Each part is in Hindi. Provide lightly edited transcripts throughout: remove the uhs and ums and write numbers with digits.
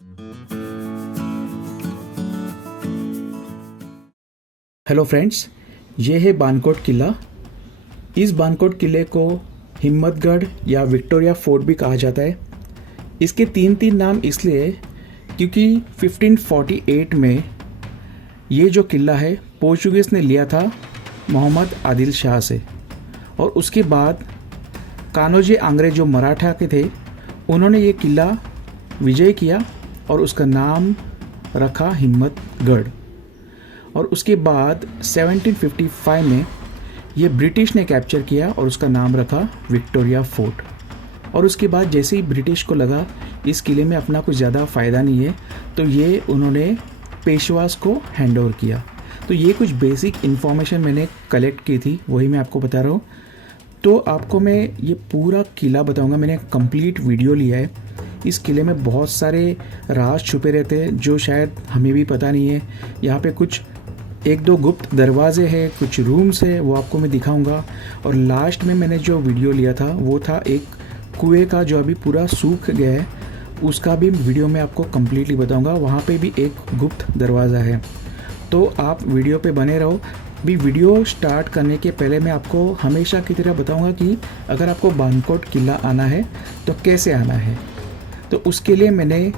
हेलो फ्रेंड्स, ये है बानकोट किला। इस बानकोट किले को हिम्मतगढ़ या विक्टोरिया फोर्ट भी कहा जाता है। इसके तीन नाम इसलिए क्योंकि 1548 में ये जो किला है पोर्चुगीज़ ने लिया था मोहम्मद आदिल शाह से, और उसके बाद कान्होजी आंग्रे जो मराठा के थे उन्होंने ये किला विजय किया और उसका नाम रखा हिम्मतगढ़। और उसके बाद 1755 में ये ब्रिटिश ने कैप्चर किया और उसका नाम रखा विक्टोरिया फोर्ट। और उसके बाद जैसे ही ब्रिटिश को लगा इस किले में अपना कुछ ज़्यादा फ़ायदा नहीं है, तो ये उन्होंने पेशवास को हैंड ओवर किया। तो ये कुछ बेसिक इन्फॉर्मेशन मैंने कलेक्ट की थी, वही मैं आपको बता रहा हूँ। तो आपको मैं ये पूरा किला बताऊँगा, मैंने कंप्लीट वीडियो लिया है। इस किले में बहुत सारे राज छुपे रहते हैं जो शायद हमें भी पता नहीं है। यहाँ पे कुछ एक दो गुप्त दरवाजे हैं, कुछ रूम्स है, वो आपको मैं दिखाऊंगा। और लास्ट में मैंने जो वीडियो लिया था वो था एक कुएं का जो अभी पूरा सूख गया है, उसका भी वीडियो में आपको कम्प्लीटली बताऊंगा। वहाँ पे भी एक गुप्त दरवाज़ा है, तो आप वीडियो पे बने रहो। भी वीडियो स्टार्ट करने के पहले मैं आपको हमेशा की तरह बताऊंगा कि अगर आपको बानकोट किला आना है तो कैसे आना है। तो उसके लिए मैंने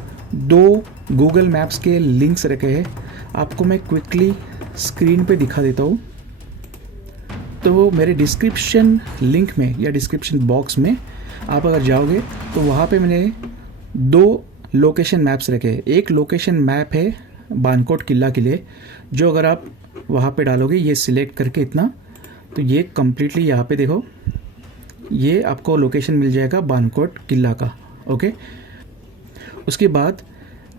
2 गूगल मैप्स के लिंक्स रखे हैं, आपको मैं क्विकली स्क्रीन पे दिखा देता हूँ। तो मेरे डिस्क्रिप्शन लिंक में या डिस्क्रिप्शन बॉक्स में आप अगर जाओगे तो वहाँ पे मैंने 2 लोकेशन मैप्स रखे हैं। एक लोकेशन मैप है बानकोट किला के लिए, जो अगर आप वहाँ पे डालोगे ये सिलेक्ट करके इतना, तो ये कम्प्लीटली यहाँ पे देखो, ये आपको लोकेशन मिल जाएगा बानकोट किला का। ओके, उसके बाद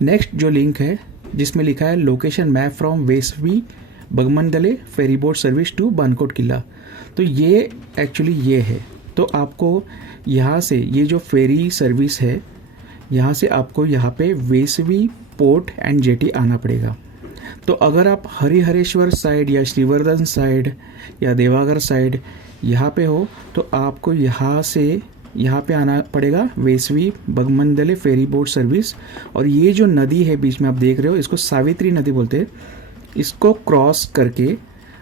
नेक्स्ट जो लिंक है जिसमें लिखा है location map from Vesvi Bagmandale ferry boat service to Bankot किला, तो ये एक्चुअली ये है। तो आपको यहाँ से ये जो फेरी सर्विस है, यहाँ से आपको यहाँ पे वेसवी पोर्ट एंड जेटी आना पड़ेगा। तो अगर आप हरिहरेश्वर साइड या श्रीवर्धन साइड या देवागर साइड यहाँ पे हो तो आपको यहाँ से यहाँ पे आना पड़ेगा Vesvi Bagmandale ferry boat service. और ये जो नदी है बीच में आप देख रहे हो, इसको सावित्री नदी बोलते हैं। इसको क्रॉस करके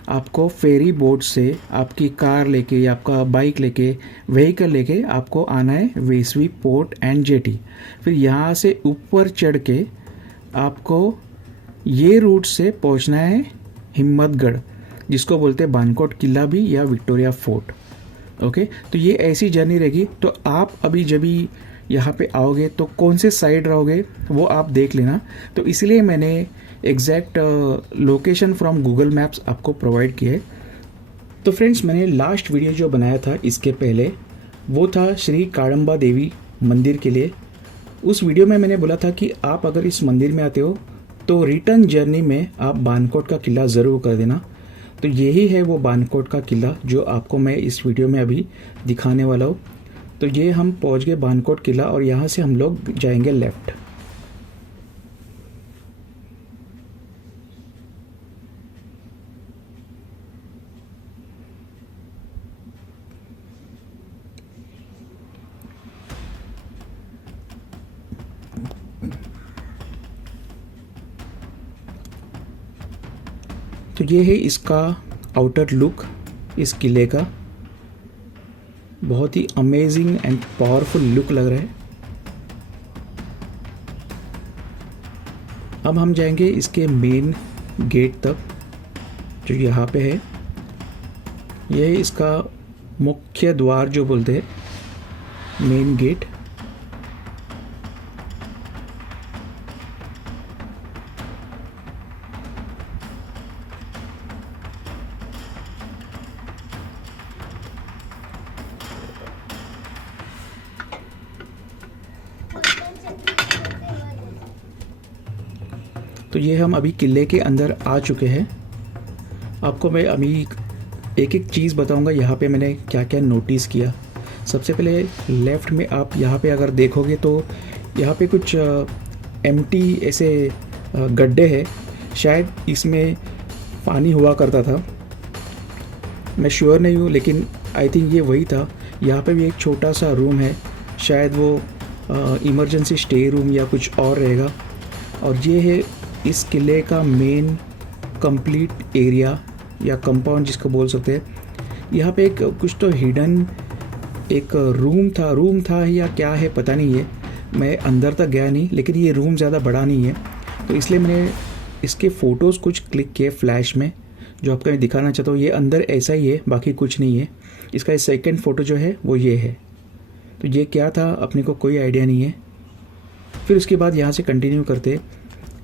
आपको फेरी बोट से आपकी कार लेके या आपका बाइक लेके व्हीकल लेके आपको आना है वेसवी पोर्ट एंड जेटी। फिर यहाँ से ऊपर चढ़ के आपको ये रूट से पहुँचना है हिम्मतगढ़, जिसको बोलते हैं बानकोट किला भी या विक्टोरिया फोर्ट। ओके, तो ये ऐसी जर्नी रहेगी। तो आप अभी जब भी यहाँ पे आओगे तो कौन से साइड रहोगे वो आप देख लेना। तो इसलिए मैंने exact location from Google maps आपको प्रोवाइड किया है। तो फ्रेंड्स, मैंने लास्ट वीडियो जो बनाया था इसके पहले वो था श्री काड़म्बा देवी मंदिर के लिए। उस वीडियो में मैंने बोला था कि आप अगर इस मंदिर में आते हो तो रिटर्न जर्नी में आप बानकोट का किला ज़रूर कर देना। तो यही है वो बानकोट का किला जो आपको मैं इस वीडियो में अभी दिखाने वाला हूँ। तो ये हम पहुँच गए बानकोट किला और यहाँ से हम लोग जाएंगे लेफ़्ट। तो ये है इसका आउटर लुक इस किले का, बहुत ही अमेजिंग एंड पावरफुल लुक लग रहा है। अब हम जाएंगे इसके मेन गेट तक जो यहाँ पे है। यह है इसका मुख्य द्वार जो बोलते हैं, मेन गेट। तो ये हम अभी किले के अंदर आ चुके हैं। आपको मैं अभी एक एक चीज़ बताऊंगा यहाँ पे मैंने क्या क्या नोटिस किया। सबसे पहले लेफ़्ट में आप यहाँ पे अगर देखोगे तो यहाँ पे कुछ एम्प्टी ऐसे गड्ढे हैं, शायद इसमें पानी हुआ करता था, मैं श्योर नहीं हूँ लेकिन आई थिंक ये वही था। यहाँ पे भी एक छोटा सा रूम है, शायद वो इमरजेंसी स्टे रूम या कुछ और रहेगा। और ये है इस किले का मेन कंप्लीट एरिया या कंपाउंड जिसको बोल सकते हैं। यहाँ पे एक कुछ तो हिडन एक रूम था या क्या है पता नहीं है, मैं अंदर तक गया नहीं, लेकिन ये रूम ज़्यादा बड़ा नहीं है, तो इसलिए मैंने इसके फ़ोटोज़ कुछ क्लिक किए फ्लैश में, जो आपको मैं दिखाना चाहता हूँ। ये अंदर ऐसा ही है, बाकी कुछ नहीं है। इसका सेकंड फ़ोटो जो है वो ये है। तो ये क्या था अपने को कोई आइडिया नहीं है। फिर उसके बाद यहाँ से कंटिन्यू करते,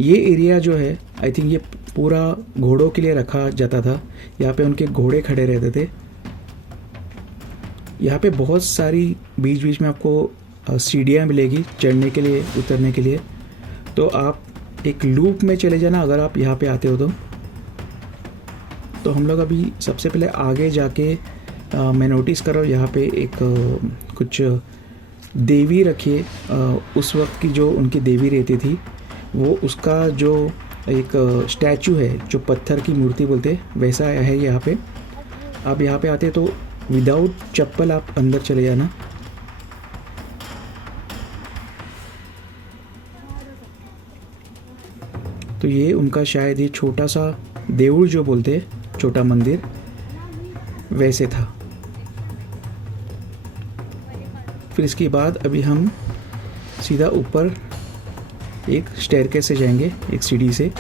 ये एरिया जो है आई थिंक ये पूरा घोड़ों के लिए रखा जाता था। यहाँ पे उनके घोड़े खड़े रहते थे। यहाँ पे बहुत सारी बीच बीच में आपको सीढ़ियाँ मिलेगी चढ़ने के लिए, उतरने के लिए। तो आप एक लूप में चले जाना अगर आप यहाँ पे आते हो तो हम लोग अभी सबसे पहले आगे जाके मैं नोटिस कर रहा हूँ यहाँ पे एक कुछ देवी रखी है। उस वक्त की जो उनकी देवी रहती थी वो उसका जो एक स्टैचू है, जो पत्थर की मूर्ति बोलते हैं, वैसा है यहाँ पे। आप यहाँ पे आते तो विदाउट चप्पल आप अंदर चले जाना। तो ये उनका शायद ये छोटा सा देऊळ जो बोलते हैं, छोटा मंदिर, वैसे था। फिर इसके बाद अभी हम सीधा ऊपर एक स्टेयरकेस से जाएंगे, एक सीढ़ी से।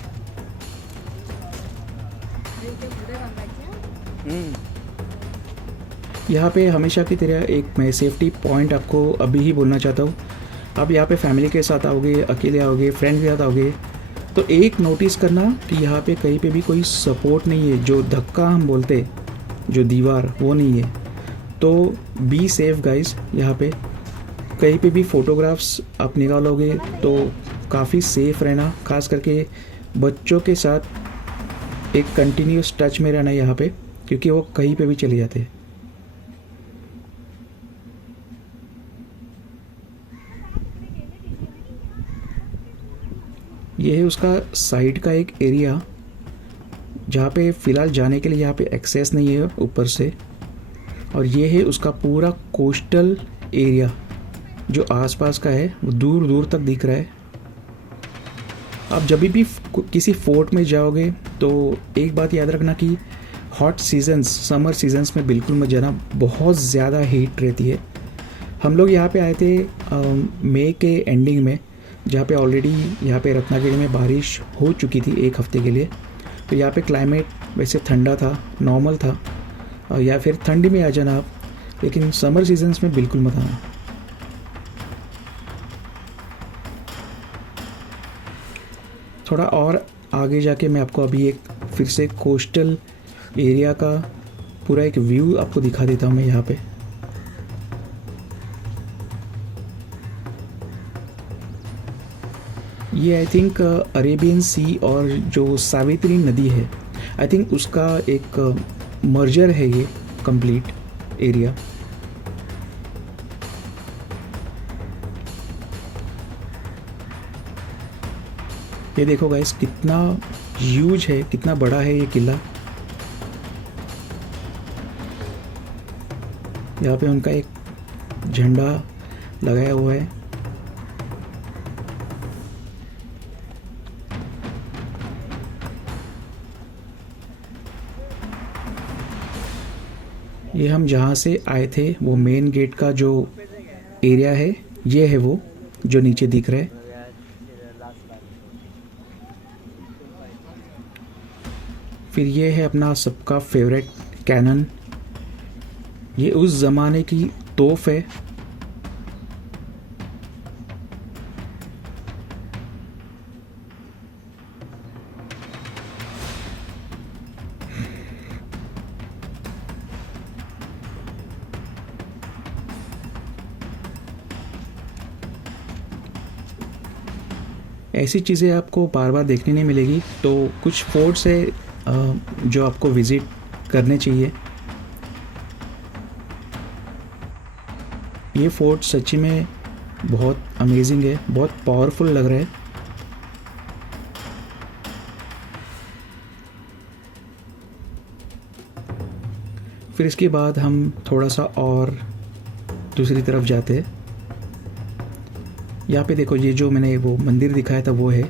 यहाँ पे हमेशा की तरह एक मैं सेफ्टी पॉइंट आपको अभी ही बोलना चाहता हूँ। आप यहाँ पे फैमिली के साथ आओगे, अकेले आओगे, फ्रेंड के साथ आओगे, तो एक नोटिस करना कि यहाँ पे कहीं पे भी कोई सपोर्ट नहीं है, जो धक्का हम बोलते, जो दीवार, वो नहीं है। तो बी सेफ गाइस। यहाँ पे कहीं पे भी फ़ोटोग्राफ्स आप निकालोगे तो काफ़ी सेफ रहना, खास करके बच्चों के साथ एक कंटिन्यूस टच में रहना यहाँ पे, क्योंकि वो कहीं पे भी चले जाते हैं। ये है उसका साइड का एक एरिया जहाँ पे फ़िलहाल जाने के लिए यहाँ पे एक्सेस नहीं है ऊपर से। और ये है उसका पूरा कोस्टल एरिया जो आसपास का है, वो दूर दूर तक दिख रहा है। आप जब भी किसी फोर्ट में जाओगे तो एक बात याद रखना कि हॉट सीजन्स, समर सीजन्स में बिल्कुल मत जाना, बहुत ज़्यादा हीट रहती है। हम लोग यहाँ पे आए थे मई के एंडिंग में, जहाँ पे ऑलरेडी यहाँ पे रत्नागिरी में बारिश हो चुकी थी एक हफ्ते के लिए। तो यहाँ पे क्लाइमेट वैसे ठंडा था, नॉर्मल था, या फिर ठंडी में आ जाना आप, लेकिन समर सीजन्स में बिल्कुल मत आना। थोड़ा और आगे जाके मैं आपको अभी एक फिर से कोस्टल एरिया का पूरा एक व्यू आपको दिखा देता हूँ मैं यहाँ पे। ये आई थिंक अरेबियन सी और जो सावित्री नदी है, आई थिंक उसका एक मर्जर है ये कंप्लीट एरिया। ये देखो गाइस कितना ह्यूज है, कितना बड़ा है ये किला। यहाँ पे उनका एक झंडा लगाया हुआ है। ये हम जहाँ से आए थे वो मेन गेट का जो एरिया है, ये है वो जो नीचे दिख रहा है। फिर ये है अपना सबका फेवरेट कैनन। ये उस ज़माने की तोप है। ऐसी चीज़ें आपको बार बार देखने नहीं मिलेगी। तो कुछ फोर्ट्स है जो आपको विज़िट करने चाहिए। ये फोर्ट सच्ची में बहुत अमेजिंग है, बहुत पावरफुल लग रहा है। फिर इसके बाद हम थोड़ा सा और दूसरी तरफ जाते हैं। यहाँ पे देखो, ये जो मैंने वो मंदिर दिखाया था वो है।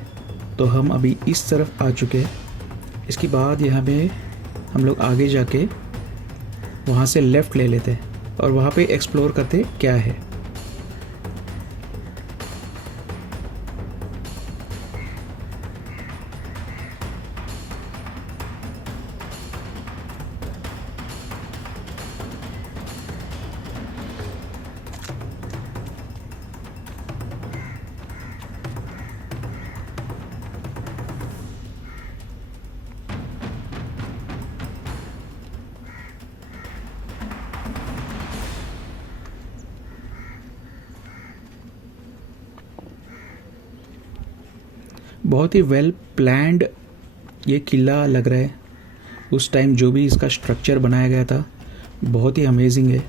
तो हम अभी इस तरफ आ चुके हैं। इसके बाद यहाँ पे हम लोग आगे जाके वहाँ से लेफ़्ट ले लेते हैं और वहाँ पे एक्सप्लोर करते क्या है। बहुत ही वेल प्लान्ड ये किला लग रहा है। उस टाइम जो भी इसका स्ट्रक्चर बनाया गया था बहुत ही अमेजिंग है।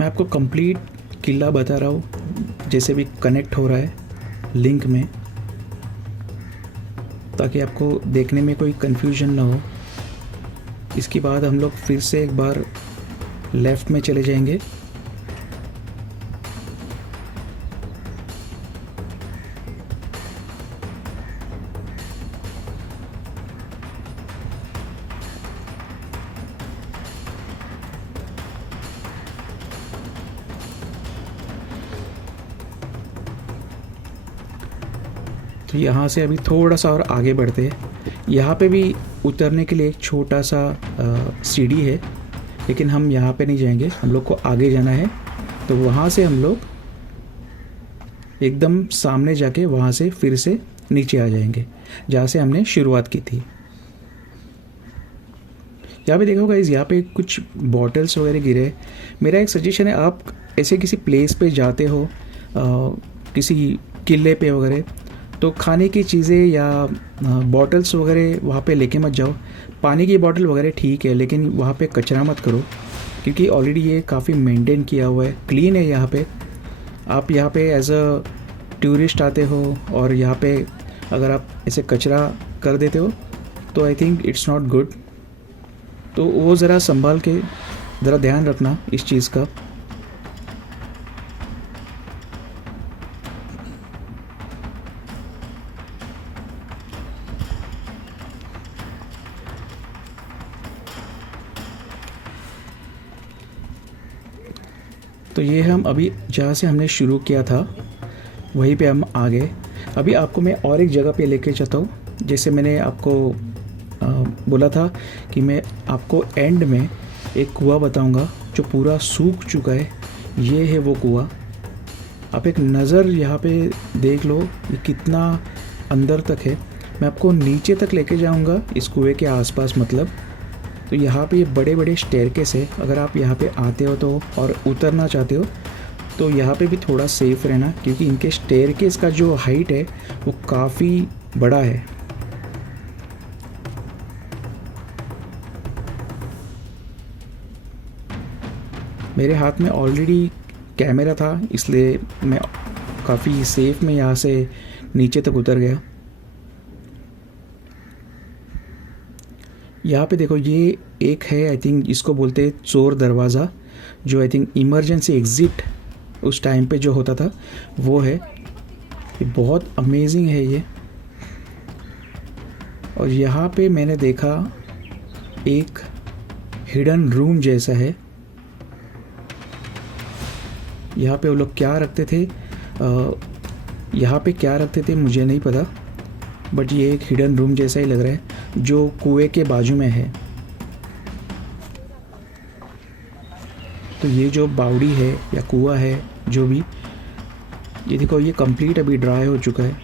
मैं आपको कंप्लीट किला बता रहा हूँ जैसे भी कनेक्ट हो रहा है लिंक में, ताकि आपको देखने में कोई कन्फ्यूजन ना हो। इसके बाद हम लोग फिर से एक बार लेफ़्ट में चले जाएंगे। तो यहाँ से अभी थोड़ा सा और आगे बढ़ते हैं। यहाँ पे भी उतरने के लिए एक छोटा सा सीढ़ी है, लेकिन हम यहाँ पे नहीं जाएंगे, हम लोग को आगे जाना है। तो वहाँ से हम लोग एकदम सामने जाके वहाँ से फिर से नीचे आ जाएंगे जहाँ से हमने शुरुआत की थी। यहाँ पे देखो गाइस, यहाँ पे कुछ बॉटल्स वगैरह गिरे। मेरा एक सजेशन है, आप ऐसे किसी प्लेस पे जाते हो किसी किले पे वगैरह, तो खाने की चीज़ें या बॉटल्स वगैरह वहाँ पे लेके मत जाओ। पानी की बॉटल वगैरह ठीक है, लेकिन वहाँ पे कचरा मत करो, क्योंकि ऑलरेडी ये काफ़ी मेंटेन किया हुआ है, क्लीन है यहाँ पे। आप यहाँ पे एज अ टूरिस्ट आते हो और यहाँ पे अगर आप ऐसे कचरा कर देते हो तो I think it's not good. तो वो ज़रा संभाल के ज़रा ध्यान रखना इस चीज़ का। तो ये हम अभी जहाँ से हमने शुरू किया था वहीं पे हम आ गए। अभी आपको मैं और एक जगह पे लेके जाता हूँ। जैसे मैंने आपको बोला था कि मैं आपको एंड में एक कुआं बताऊँगा जो पूरा सूख चुका है। ये है वो कुआं। आप एक नज़र यहाँ पे देख लो, ये कितना अंदर तक है। मैं आपको नीचे तक लेके जाऊँगा इस कुएं के आसपास, मतलब। तो यहाँ पे ये बड़े बड़े स्टेयरकेस है। अगर आप यहाँ पे आते हो तो और उतरना चाहते हो तो यहाँ पे भी थोड़ा सेफ रहना, क्योंकि इनके स्टेयरकेस का जो हाइट है वो काफ़ी बड़ा है। मेरे हाथ में ऑलरेडी कैमरा था, इसलिए मैं काफ़ी सेफ में यहाँ से नीचे तक उतर गया। यहाँ पे देखो, ये एक है, आई थिंक इसको बोलते हैं चोर दरवाज़ा, जो आई थिंक इमरजेंसी एग्ज़िट उस टाइम पे जो होता था वो है। ये बहुत अमेजिंग है ये। और यहाँ पे मैंने देखा एक हिडन रूम जैसा है। यहाँ पे वो लोग क्या रखते थे, यहाँ पे क्या रखते थे मुझे नहीं पता, बट ये एक हिडन रूम जैसा ही लग रहा है जो कुएं के बाजू में है। तो ये जो बावड़ी है या कुआं है जो भी, ये देखो ये कंप्लीट अभी ड्राई हो चुका है।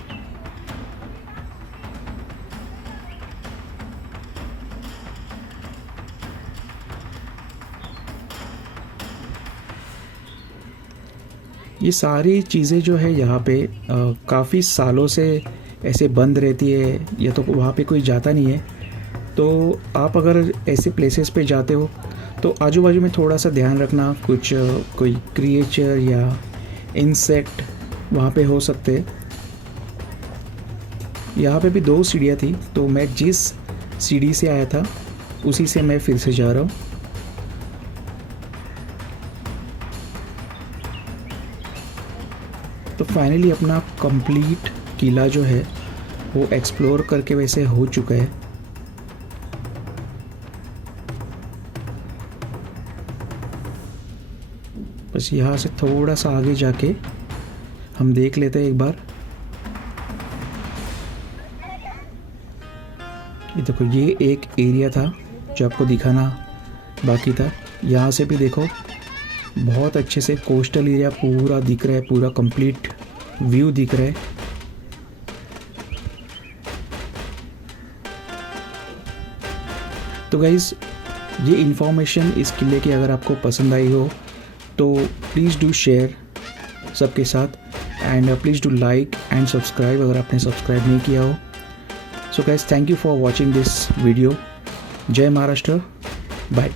ये सारी चीज़ें जो है यहाँ पे काफ़ी सालों से ऐसे बंद रहती है, या तो वहाँ पे कोई जाता नहीं है। तो आप अगर ऐसे प्लेसेस पे जाते हो तो आजू बाजू में थोड़ा सा ध्यान रखना, कुछ कोई क्रिएचर या इंसेक्ट वहाँ पे हो सकते हैं। यहाँ पे भी 2 सीढ़ियाँ थी, तो मैं जिस सीढ़ी से आया था उसी से मैं फिर से जा रहा हूँ। तो फाइनली अपना कंप्लीट किला जो है वो एक्सप्लोर करके वैसे हो चुका है। बस यहाँ से थोड़ा सा आगे जाके हम देख लेते हैं एक बार। ये देखो, ये एक एरिया था जो आपको दिखाना बाकी था। यहाँ से भी देखो बहुत अच्छे से कोस्टल एरिया पूरा दिख रहा है, पूरा कंप्लीट व्यू दिख रहा है। तो गाइज़, ये इन्फॉर्मेशन इस किले की अगर आपको पसंद आई हो तो प्लीज़ डू शेयर सबके साथ, and please do like and subscribe अगर आपने सब्सक्राइब नहीं किया हो। So guys, thank you for watching this video. जय महाराष्ट्र, बाय।